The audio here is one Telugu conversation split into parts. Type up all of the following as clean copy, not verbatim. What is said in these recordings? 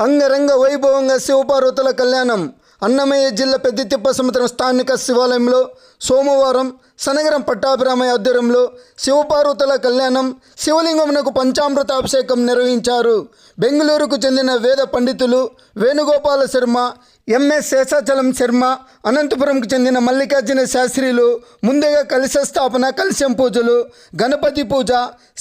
అంగరంగ వైభవంగా శివపార్వతుల కళ్యాణం అన్నమయ్య జిల్లా పెద్దితిప్ప సముద్రం స్థానిక శివాలయంలో సోమవారం సనగరం పట్టాభిరామయ్య ఆధ్వర్యంలో శివపార్వతుల కళ్యాణం శివలింగమునకు పంచామృత అభిషేకం నిర్వహించారు. బెంగళూరుకు చెందిన వేద పండితులు వేణుగోపాల శర్మ, ఎంఎస్ శేషాచలం శర్మ, అనంతపురంకు చెందిన మల్లికార్జున శాస్త్రిలు ముందుగా కలశ స్థాపన, కలశం పూజలు, గణపతి పూజ,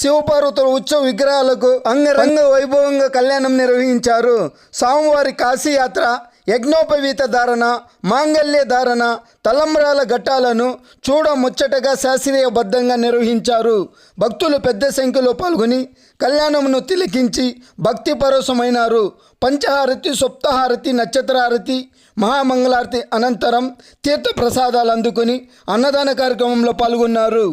శివపార్వతుల ఉత్సవ విగ్రహాలకు అంగరంగ వైభవంగా కళ్యాణం నిర్వహించారు. స్వామివారి కాశీయాత్ర, యజ్ఞోపవీత ధారణ, మాంగళ్య ధారణ, తలంబ్రాల ఘట్టాలను చూడముచ్చటగా శాస్త్రీయబద్ధంగా నిర్వహించారు. భక్తులు పెద్ద సంఖ్యలో పాల్గొని కళ్యాణమును తిలకించి భక్తి పరవశమైనారు. పంచహారతి, సప్తహారతి, నక్షత్రహారతి, మహామంగళారతి అనంతరం తీర్థ ప్రసాదాలు అందుకుని అన్నదాన కార్యక్రమంలో పాల్గొన్నారు.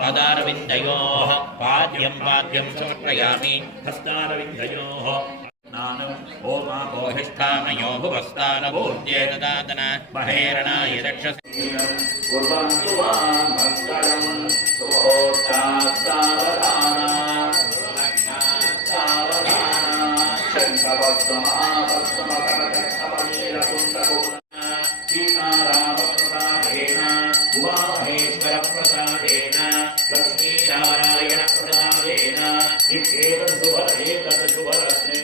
पादारविन्दयोः पाद्यं समर्पयामि हस्तारविन्दयोः स्नानम् ओमापोहिष्ठानयो भुवस्तानभूत्येन दातन महेरणाय रक्षसे कुर्वन्तु वां मङ्गलं सुमुहूर्तास्सावधाना लक्ष्मीनारायण प्रसादेन नित्येतत् शुभरते तत् शुभरत्ने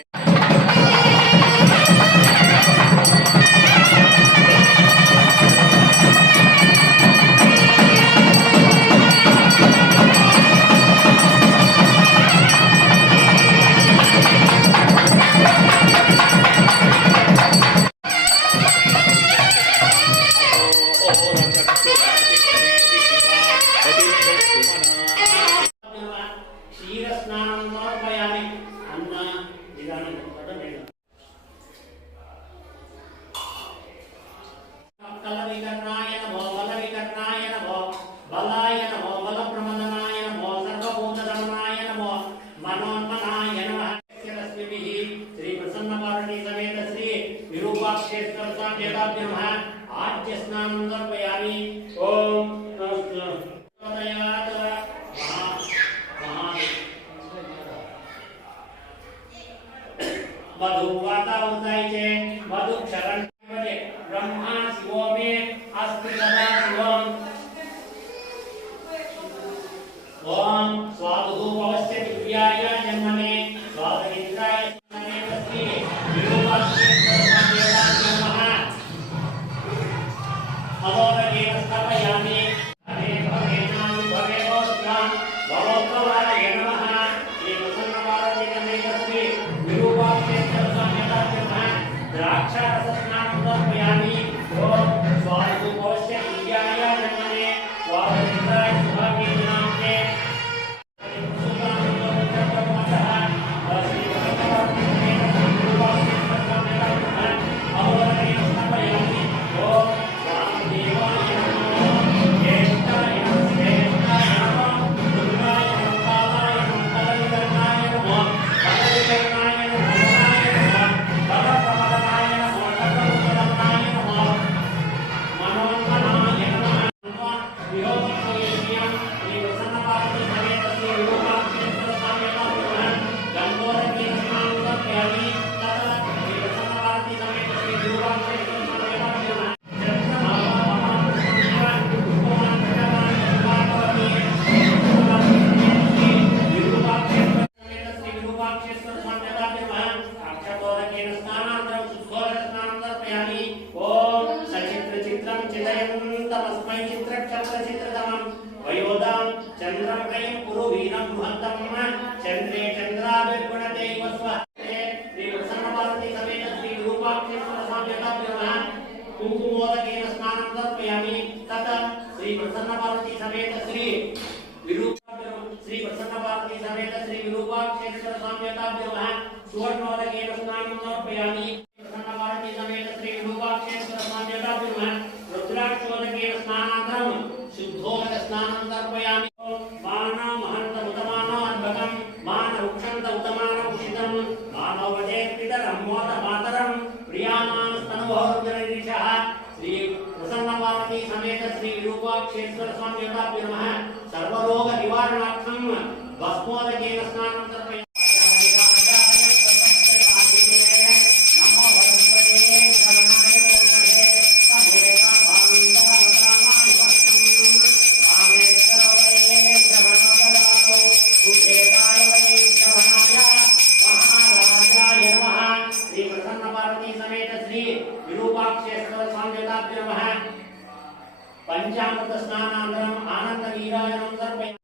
आद्य स्नानं समर्पयामि। ओम मधु वातावरण से मधु क्षरण ब्रह्मा शिवो में अस्ति सदा शिवम ओम स्वादु अवश्य दिव्याय जन्मने स्वादनिद्राय जन्मने तस्मै विरूपाक्षे अवोरकेन स्थापयामि। हरे भवेनां भवेवोत्तां भवोत्तराय नमः। श्री प्रसन्नपार्वती तस्मै विरूपाक्षे द्राक्षारसस्नानं समर्पयामि। ओम स्वादुपवस्य दिव्याय जन्मने स्वादनिद्राय शुभागे नाम्ने चंद्रमकयं पुरुवीरं महत्तम चंद्रे चंद्राभिर्गुणते वस्वते श्री प्रसन्नपार्वती समेत श्री विरूपाक्षेश्वर स्वाम्यताभ्यः कुंकुमोदकेन स्नानं समर्पयामि। तथा श्री प्रसन्नपार्वती समेत श्री प्रसन्नपार्वती समेत श्री विरूपाक्षेश्वर स्वाम्यताभ्यः सुवर्णोदकेन स्नानं समर्पयामि। प्रसन्नपार्वती समेत श्री विरूपाक्षेश्वर स्वाम्यताभ्यः रुद्राक्षोदकेन स्नानानन्तरं शुद्धोदक स्नानं समर्पयामि। विरूपाक्षेश्वर स्वामी देवताभ्यो नमः सर्वरोग निवारणार्थं भस्मोदकेन स्नानं तर्पयामि पंचामृत स्नानानन्तरम् आनन्दनीराजनं समर्पयामि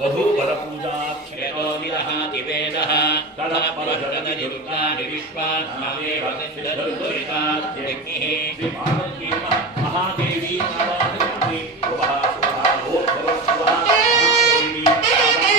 वधूवर पूजा क्षेत्रो निदहाति वेदः तदा परशुरदयुक्तानि विश्वात्मावेव सिद्धर्दुरितात्यग्निः श्रीपार्वती महादेवी आराधयामि शुभः शुभः भोः शुभः महादेवी आराधयामि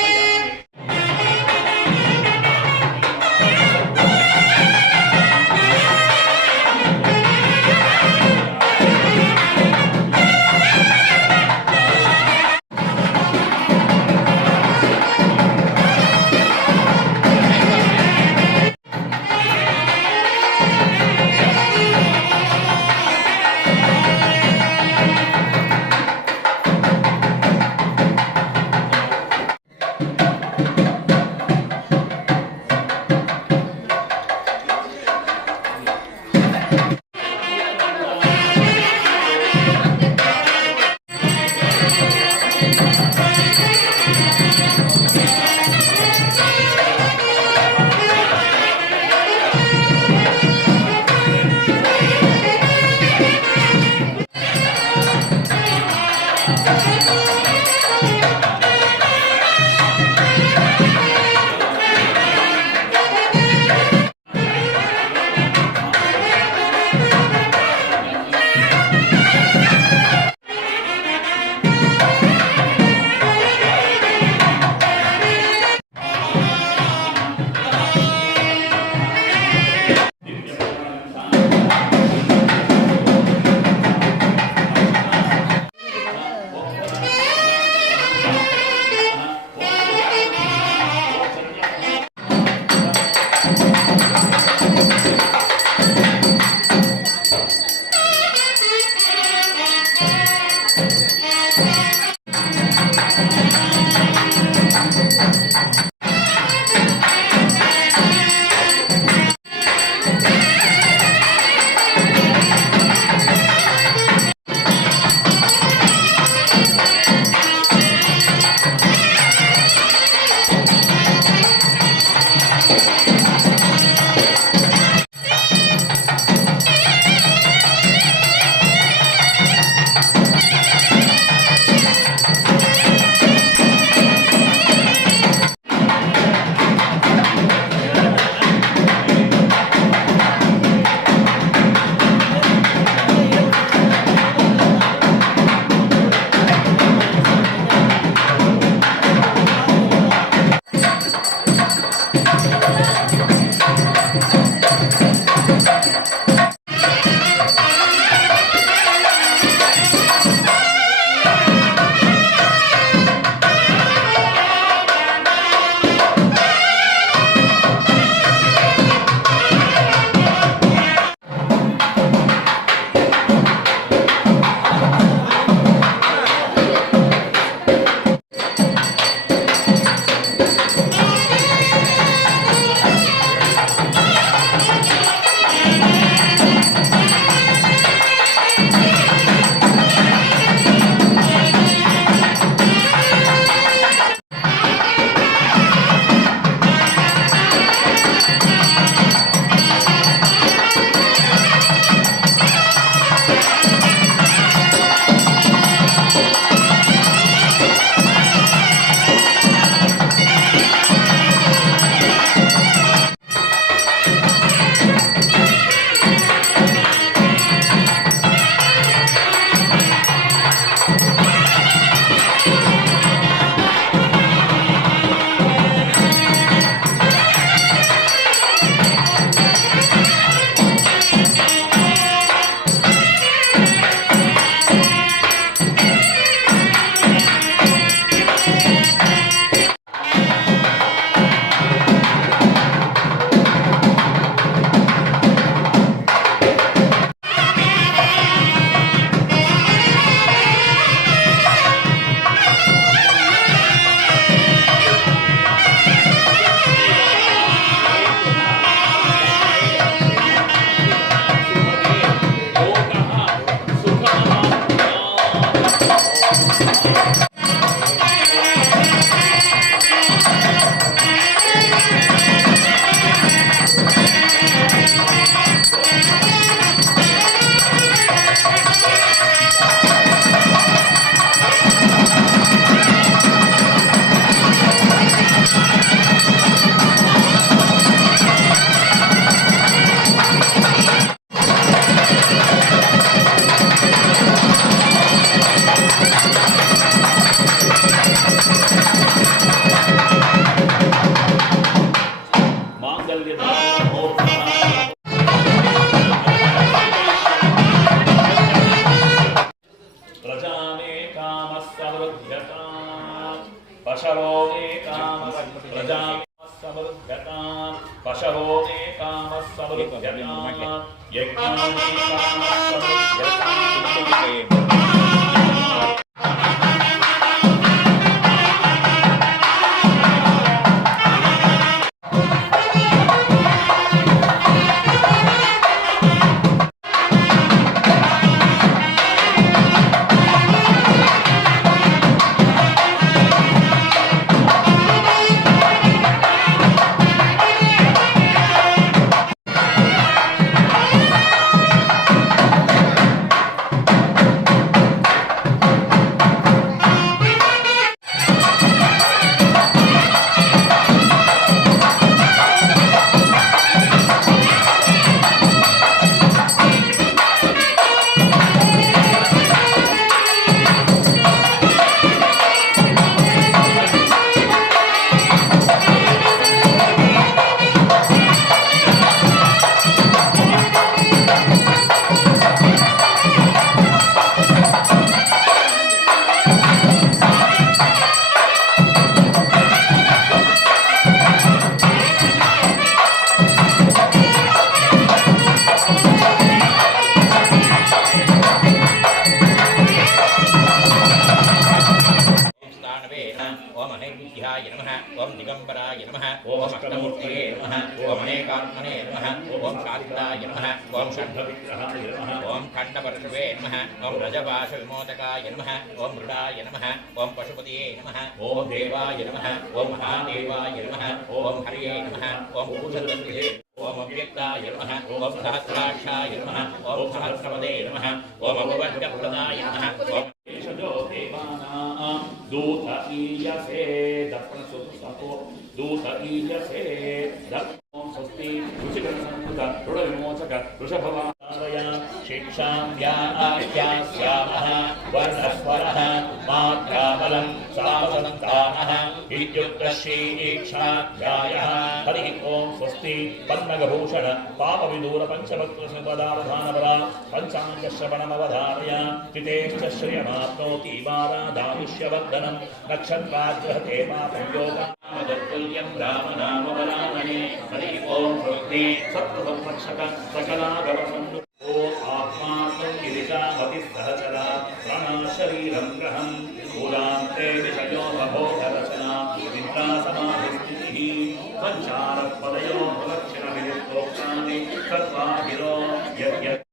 ओम अनेकुभ्याय नमः ओम दिगंबराय नमः ओम अष्टमूर्तये नमः ओम अनेकात्मने नमः ओम शारदाय नमः ओम षड्विग्रहाय नमः ओम खंडपरशुवे नमः ओम रजवासविमोचकाय नमः ओम मृडाय नमः ओम पशुपतये नमः ओम देवाय नमः ओम महादेवाय नमः ओम हरये नमः ओम भूषणवन्दिते ओम अव्यक्ताय नमः ओम सहस्राक्षाय नमः ओम सहस्रपदे नमः ओम अववर्गप्रदाय नमः ओम दूत ईयसे दर्पण सुसको दूत ईयसे दर्पण स्वस्ति रुचिकरसंयुत ऋणविमोचक वृषभवाय शिक्षाभ्याख्यास्यामः वर्णस्वरः मात्राबलं सावसन्तानः इत्युक्तश्रीक्षाध्यायः हरिः ओं स्वस्ति पन्नगभूषण पापविदूर पञ्चभक्तसंपदावधानपरा पञ्चाङ्गश्रवणमवधारय चितेश्च श्रियमाप्नोति वारादायुष्यवर्धनं नक्षत्राद्रहते पापं योगं रामनामवरामणे हरिः ओं स्वस्ति सत्त्वसंरक्षक सकलागवसन्नु ओ आत्मात्मं गिरिजामति सहचरा प्राणशरीरं ग्रहं पुरान्ते विषयो महोदरचना विद्यासमाधिस्थितिः सञ्चारपदयो प्रदक्षिणविधिप्रोक्तानि सर्वाहिरो यद्यत्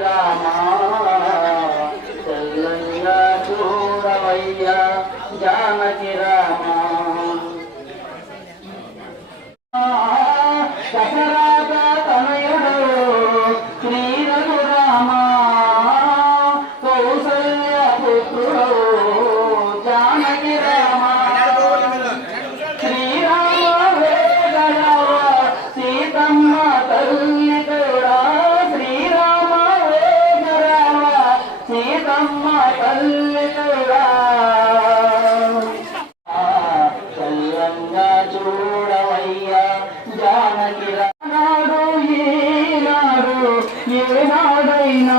రామా తెల్లంగా చూడవయ్యా జానకి రామా దశరథ తనయుడు శ్రీ రఘురామా కౌసల్య పుత్రుడు జానకి రామా శ్రీరామ వేగరామ సీతమ్మ తల్లి కూడా శ్రీరామ వేగరామ సీతమ్మ తల్లి కూడా చల్లంగా చూడవయ్యా జానకి రానాడు ఈనాడు ఏనాడైనా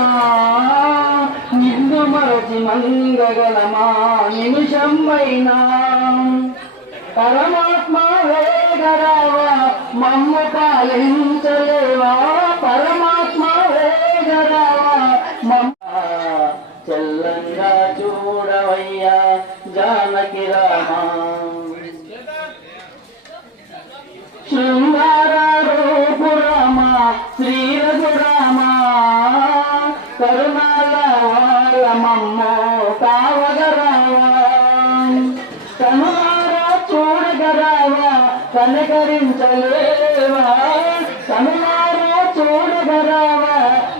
నిన్ను మరచి మంగళమా నిమిషమైనా పరమాత్మ వేగరావా మమ్ము పాలించలేవా పరమాత్మ వేగరావా మమ్మ చల్లంగా చూడవయ్యా జానకి రామా శృంగార రూపు రామ శ్రీ రఘురామ కరుణాల మమ్మో కావగరావా కనులారా చూడగరావా కనికరించలేవా కనులారా చూడగరావా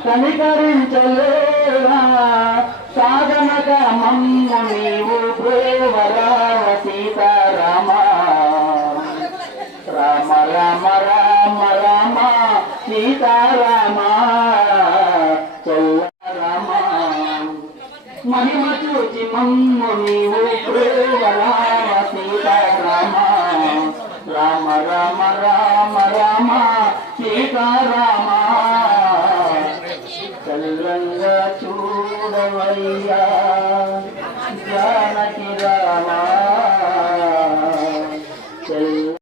కనికరించలేవా సాధనక మమ్మ నీవు ప్రేవరావ సీతారామ రామ రామ రామ రామ సీతారామ చల్ల రామ మహిమ చూచి మమ్మ నీవు ప్రేవరావ సీతారామ రామ రామ రామ రామ సీతారామ